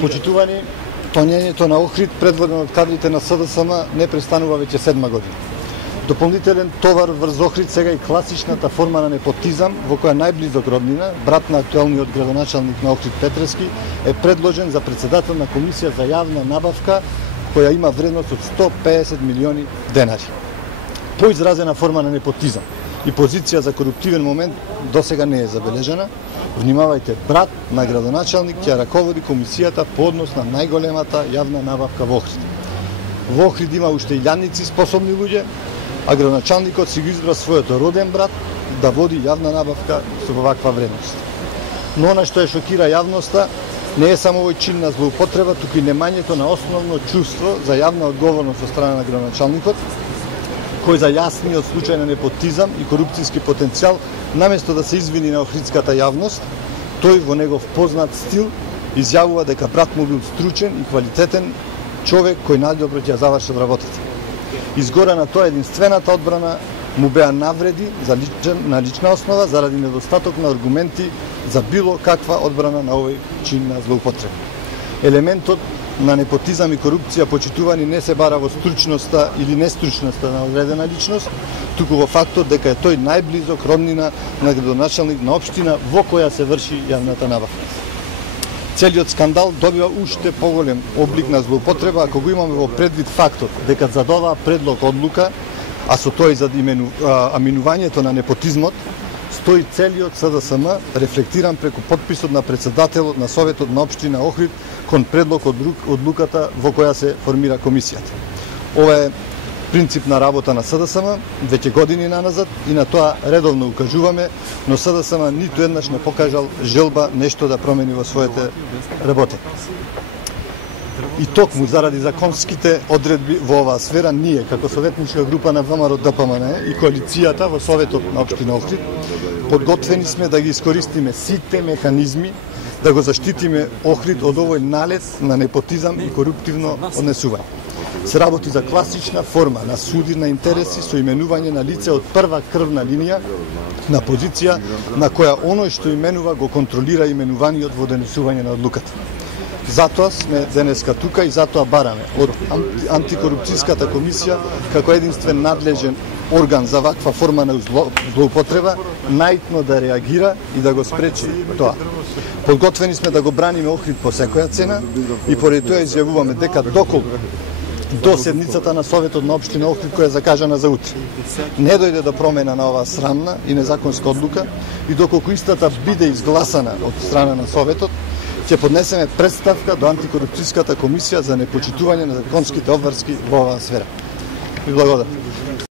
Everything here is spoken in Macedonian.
Почитувани, тонењето на Охрид, предводено од кадрите на СДСМ, не престанува веќе 7 година. Дополнителен товар врз Охрид сега и класичната форма на непотизам, во која најблизок роднина, брат на актуелниот градоначалник на Охрид Петрески, е предложен за председател на комисија за јавна набавка, која има вредност од 150 милиони денари. Поизразена форма на непотизам и позиција за коруптивен момент досега не е забележана. Внимавајте, брат на градоначалник ќе раководи комисијата по однос на најголемата јавна набавка во Охрид. Во Охрид има уште илјадници способни луѓе, а градоначалникот си го избра својот роден брат да води јавна набавка со ваква вредност. Но она што ја шокира јавноста не е само овој чин на злоупотреба, туку и немањето на основно чувство за јавна одговорност од страна на градоначалникот, кој за јасниот случај на непотизам и корупцијски потенцијал, наместо да се извини на охридската јавност, тој во негов познат стил изјавува дека брат му бил стручен и квалитетен човек кој најдобро ќе завршил работата. Изгора на тоа единствената одбрана му беа навреди на лична основа заради недостаток на аргументи за било каква одбрана на овој чин на злоупотреба. Елементот на непотизам и корупција, почитувани, не се бара во стручноста или нестручноста на одредена личност, туку во фактот дека е тој најблизок роднина на градоначалник на општина во која се врши јавната набавка. Целиот скандал добива уште поголем облик на злоупотреба ако го имаме во предвид фактот дека зад оваа предлог одлука, а со тој за аминувањето на непотизмот, стои целиот СДСМ рефлектиран преку подписот на председателот на Советот на општина Охрид кон предлог од одлуката во која се формира комисијата. Ова е принцип на работа на СДСМ веќе години наназад и на тоа редовно укажуваме, но СДСМ ниту еднаш не покажал желба нешто да промени во своите работи. И токму заради законските одредби во оваа сфера, ние, како советничка група на ВМРО-ДПМН и коалицијата во Советот на општина Охрид, подготвени сме да ги искористиме сите механизми да го заштитиме Охрид од овој налет на непотизам и коруптивно однесување. Се работи за класична форма на суди на интереси со именување на лице од прва крвна линија на позиција на која оној што именува го контролира именуваниот во донесување на одлуката. Затоа сме денеска тука и затоа бараме од антикорупцијската комисија како единствен надлежен орган за ваква форма на злоупотреба најитно да реагира и да го спречи тоа. Подготвени сме да го браниме Охрид по секоја цена и поради тоа изјавуваме дека доколку до седницата на Советот на општина Охрид која е закажана за утре не дојде до промена на оваа срамна и незаконска одлука и доколку истата биде изгласана од страна на Советот, ќе поднесеме представка до антикорупцијската комисија за непочитување на законските обврски во оваа сфера. Ви благодарам.